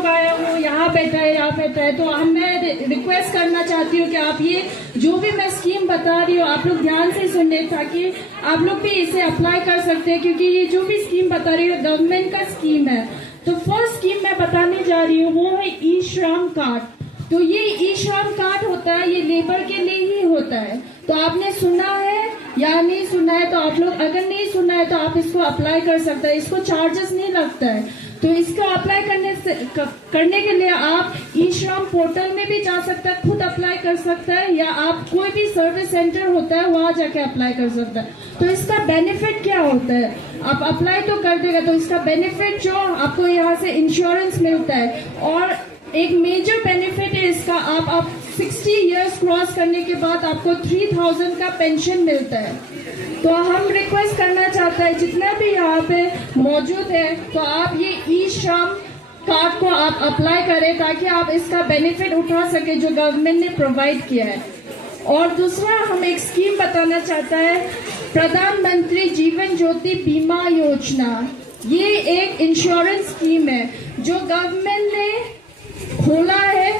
लोग आए हो, यहाँ बैठा है, यहाँ बैठा है, तो मैं रिक्वेस्ट करना चाहती हूँ कि आप ये जो भी मैं स्कीम बता रही हूँ आप लोग ध्यान से सुने, ताकि आप लोग भी इसे अप्लाई कर सकते हैं, क्योंकि ये जो भी स्कीम बता रही हूँ गवर्नमेंट का स्कीम है। तो फर्स्ट स्कीम मैं बताने जा रही हूँ वो है ई श्रम कार्ड। तो ये ई श्रम कार्ड होता है, ये लेबर के लिए ही होता है। तो आपने सुना है या नहीं सुना है, तो आप लोग अगर नहीं सुना है तो आप इसको अप्लाई कर सकते हैं, इसको चार्जेस नहीं लगता है। तो इसको अप्लाई करने के लिए आप ई श्रम पोर्टल में भी जा सकते हैं, खुद अप्लाई कर सकता है, या आप कोई भी सर्विस सेंटर होता है वहां जाके अप्लाई कर सकता है। तो इसका बेनिफिट क्या होता है, आप अप्लाई तो कर देगा तो इसका बेनिफिट जो आपको यहाँ से इंश्योरेंस मिलता है, और एक मेजर बेनिफिट है इसका, आप 60 इयर्स क्रॉस करने के बाद आपको 3000 का पेंशन मिलता है। तो हम रिक्वेस्ट करना चाहते हैं जितना भी यहाँ पे मौजूद है, तो आप ये ई श्रम कार्ड को आप अप्लाई करें ताकि आप इसका बेनिफिट उठा सके जो गवर्नमेंट ने प्रोवाइड किया है। और दूसरा हम एक स्कीम बताना चाहता है, प्रधानमंत्री जीवन ज्योति बीमा योजना। ये एक इंश्योरेंस स्कीम है जो गवर्नमेंट ने खोला है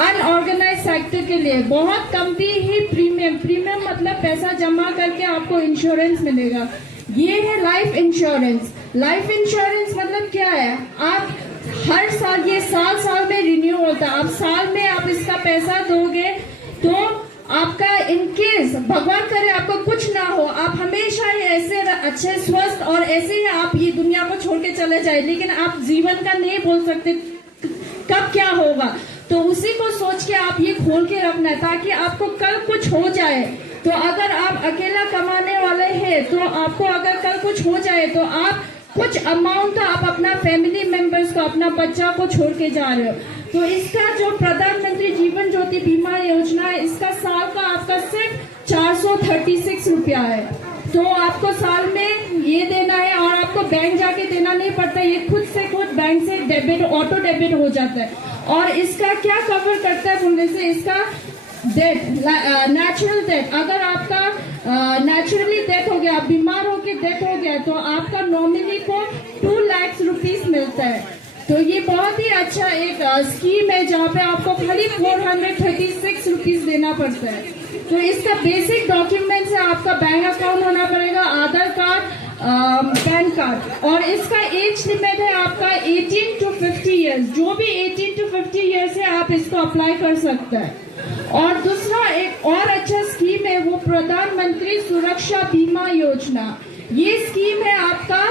अनऑर्गेनाइज सेक्टर के लिए। बहुत कम ही प्रीमियम मतलब पैसा जमा करके आपको इंश्योरेंस मिलेगा। ये है लाइफ इंश्योरेंस। लाइफ इंश्योरेंस मतलब क्या है, आप हर साल, ये साल में रिन्यू होता है, आप साल में आप इसका पैसा दोगे तो आपका इनकेस भगवान करे आपको कुछ ना हो, आप हमेशा ही ऐसे अच्छे स्वस्थ और ऐसे ही आप ये दुनिया को छोड़ के चले जाए, लेकिन आप जीवन का नहीं बोल सकते कब क्या होगा। तो उसी को सोच के आप ये खोल के रखना है ताकि आपको कल कुछ हो जाए तो अगर आप अकेला कमाने वाले हैं तो आपको अगर कल कुछ हो जाए तो आप कुछ अमाउंट तो आप अपना फैमिली मेंबर्स को, अपना बच्चा को छोड़ के जा रहे हो। तो इसका जो प्रधानमंत्री जीवन ज्योति बीमा योजना है, इसका साल का आपका सिर्फ 436 रुपया है। तो आपको साल में ये देना है और आपको बैंक जाके देना नहीं पड़ता, ये खुद से खुद बैंक से डेबिट, ऑटो डेबिट हो जाता है। और इसका क्या कवर करता है बोलने से, इसका डेथ, नेचुरल डेथ, अगर आपका नेचुरली डेथ हो गया, आप बीमार होकर डेथ हो गया, तो आपका नॉमिनी को 2 लाख रुपीस मिलता है। तो ये बहुत ही अच्छा एक स्कीम है जहाँ पे आपको खाली 436 रुपीस देना पड़ता है। तो इसका बेसिक डॉक्यूमेंट्स है, आपका बैंक अकाउंट होना पड़ेगा, आधार कार्ड, पैन कार्ड, और इसका एज लिमिट है आपका 18 to 50 इयर्स। जो भी 18 to 50 इयर्स है आप इसको अप्लाई कर सकते हैं। और दूसरा एक और अच्छा स्कीम है वो प्रधानमंत्री सुरक्षा बीमा योजना। ये स्कीम है आपका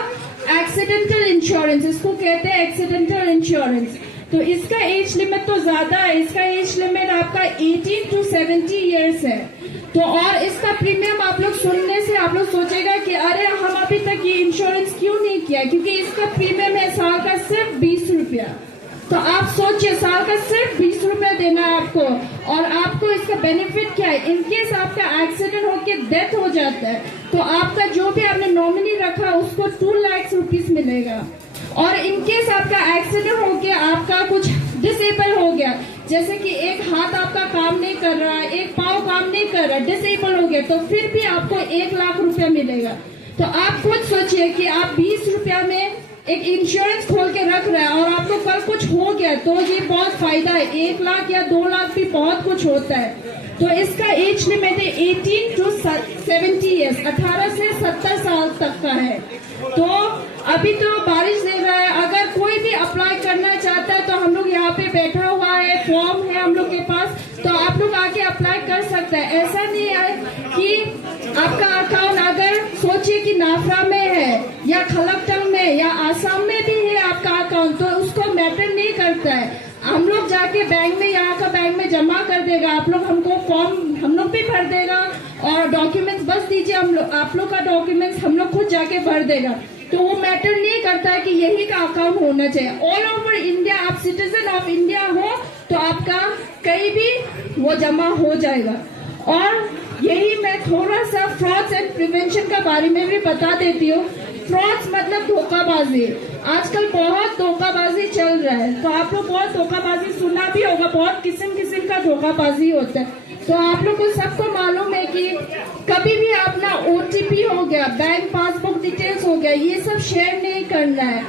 एक्सीडेंटल इंश्योरेंस, इसको कहते हैं एक्सीडेंटल इंश्योरेंस। तो इसका एज लिमिट तो ज्यादा है, इसका एज लिमिट आपका 18 to 70 इयर्स है। तो और इसका प्रीमियम आप लोग सुनने से आप लोग सोचेगा कि अरे हम अभी तक ये इंश्योरेंस क्यों नहीं किया, क्योंकि इसका प्रीमियम है साल का सिर्फ 20 रुपया। तो आप सोचिए साल का सिर्फ 20 रुपया देना है आपको, और आपको इसका बेनिफिट क्या है, इनकेस आपका एक्सीडेंट होके डेथ हो जाता है तो आपका जो भी आपने नॉमिनी रखा उसको 2 लाख रुपीस मिलेगा। और इनकेस आपका एक्सीडेंट हो गया, आपका कुछ डिसेबल हो गया, जैसे कि एक हाथ आपका काम नहीं कर रहा, एक पाँव काम नहीं कर रहा, डिसेबल हो गया, तो फिर भी आपको 1 लाख रुपया मिलेगा। तो आप खुद सोचिए कि आप 20 रुपया में एक इंश्योरेंस खोल के रख रहे हैं और आपको कल कुछ हो गया तो ये बहुत फायदा है। 1 लाख या 2 लाख भी बहुत कुछ होता है। तो इसका एज लिमिट है 18 to 70 इयर्स, 18 से 70 साल तक का है। तो अभी तो बारिश दे रहा है, अगर कोई भी अप्लाई करना चाहता है तो हम लोग यहाँ पे बैठा हुआ है, फॉर्म है हम लोग के पास, तो आप लोग आके अप्लाई कर सकते हैं। ऐसा नहीं है कि आपका अकाउंट अगर सोचिए कि नाफरा में है या खलकटंग में या आसाम में भी है आपका अकाउंट, तो उसको मैटर नहीं करता है। हम लोग जाके बैंक में, यहाँ का बैंक में जमा कर देगा, आप लोग हमको फॉर्म हम लोग भी भर देगा और डॉक्यूमेंट्स बस दीजिए, हम लोग आप लोग का डॉक्यूमेंट्स हम लोग खुद जाके भर देगा। तो वो मैटर नहीं करता है कि यही का अकाउंट होना चाहिए। ऑल ओवर इंडिया आप सिटीजन ऑफ इंडिया हो तो आपका कहीं भी वो जमा हो जाएगा। और यही मैं थोड़ा सा फ्रॉड्स एंड प्रिवेंशन का बारे में भी बता देती हूँ। फ्रॉड्स मतलब धोखाबाजी, आजकल बहुत धोखाबाजी चल रहा है, तो आप लोग बहुत धोखाबाजी सुना भी होगा, बहुत किस्म का धोखाबाजी होता है। तो आप लोग को सबको मालूम है कि कभी भी अपना OTP हो गया, बैंक पासबुक डिटेल्स हो गया, ये सब शेयर नहीं करना है।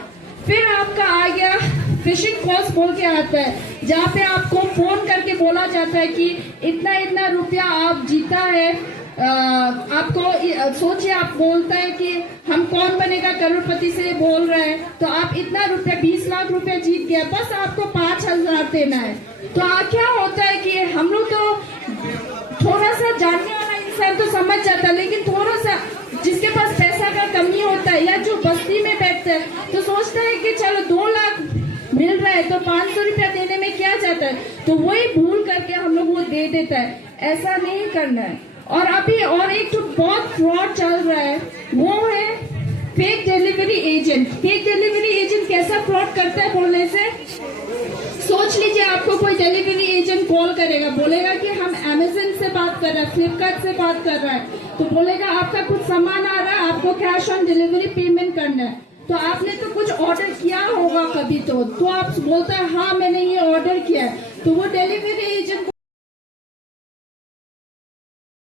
फिर आपका आ गया फिशिंग कॉल्स बोल के आता है, जहाँ पे आपको फोन करके बोला जाता है कि इतना इतना रुपया आप जीता है। आपको सोचिए, आप बोलता है कि हम कौन बनेगा करोड़पति से बोल रहे हैं, तो आप इतना रुपया 20 लाख रुपया जीत गया, बस आपको 5,000 देना है। तो क्या होता है कि हम लोग तो थोड़ा सा जानने वाला इंसान तो समझ जाता है, लेकिन थोड़ा सा जिसके पास पैसा का कमी होता है या जो बस्ती में बैठता है तो सोचता है कि चलो 2 लाख मिल रहा है तो 500 रुपया देने में क्या जाता है, तो वही भूल करके हम लोग वो दे देता है। ऐसा नहीं करना है। और अभी और एक तो बहुत फ्रॉड चल रहा है, वो है fake delivery agent. Fake delivery agent कैसा फ्रॉड करता है बोलने से, सोच लीजिए आपको कोई डिलीवरी एजेंट कॉल करेगा, बोलेगा कि हम अमेजन से बात कर रहे हैं, फ्लिपकार्ट से बात कर रहा है, तो बोलेगा आपका कुछ सामान आ रहा है, आपको कैश ऑन डिलीवरी पेमेंट करना है। तो आपने तो कुछ ऑर्डर किया होगा कभी, तो आप बोलता है हाँ मैंने ये ऑर्डर किया है, तो वो डिलीवरी